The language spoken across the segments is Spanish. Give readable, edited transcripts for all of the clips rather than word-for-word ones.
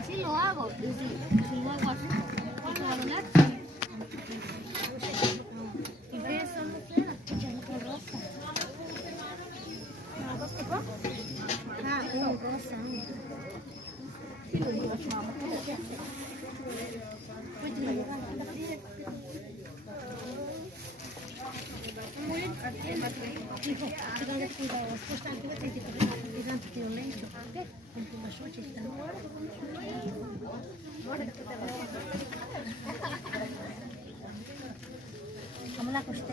así lo hago. Y si lo hago así, ¿cuándo va a doler? ¿Y qué son los que rosa? Ah, rosa. Sí, lo digo, mamá. Kamu lah kusti,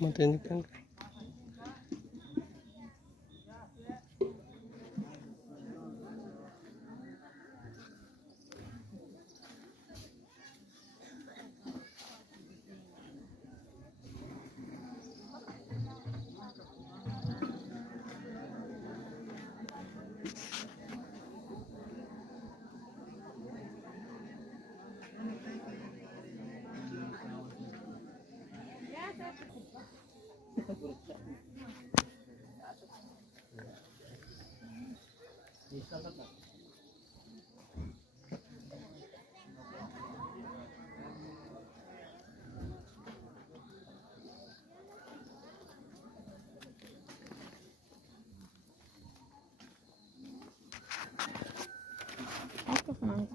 Matiin.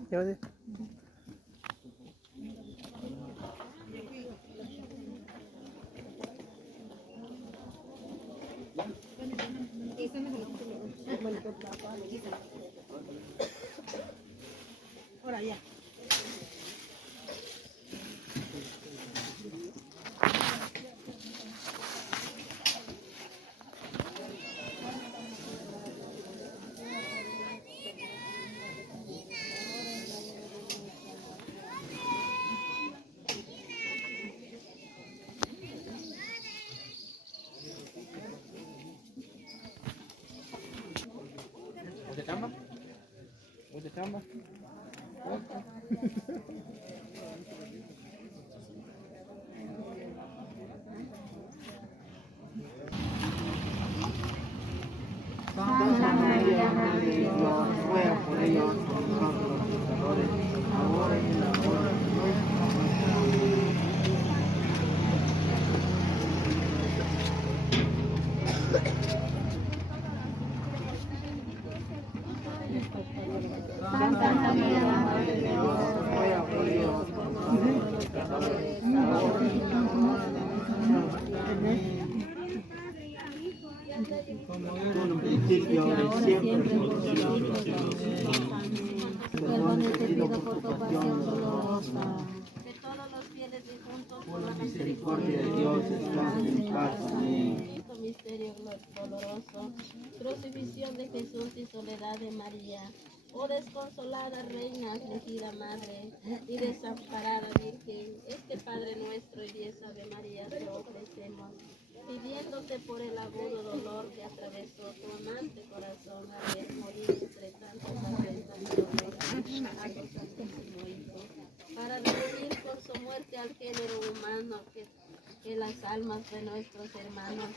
Ya udah. Ahora ya. Udah tambah. Santa María, Madre de Dios, ruega por ellos nosotros los pecadores, ahora y en la hora de nuestra muerte. Santa María, Madre de Dios, Ruega por ellos nosotros los pecadores, ahora y en la hora de nuestra muerte. Amén. Como en un principio, ahora y siempre, por los siglos de los siglos. Perdón te pido por tu pasión dolorosa. de todos los fieles difuntos, Por la misericordia de Dios, descansen en paz. Amén. Quinto misterio doloroso, crucifixión de Jesús y soledad de María. Oh desconsolada Reina, afligida Madre y desamparada Virgen, este Padre nuestro y 10 Ave María te ofrecemos, pidiéndote por el agudo dolor que atravesó tu amante corazón al ver morir entre tantas afrentaciones a tu Santísimo Hijo, para redimir por su muerte al género humano que las almas de nuestros hermanos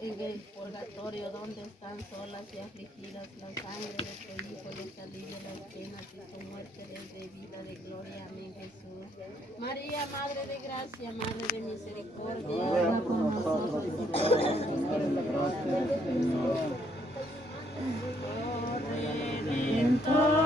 en el purgatorio donde están solas y afligidas, la sangre de tu Hijo les alivie las penas y su muerte les dé vida de gloria. Amén, Jesús. María, Madre de gracia, Madre de misericordia, Ruega por nosotros, pecadores, ahora y en la hora de nuestra muerte. Redentor.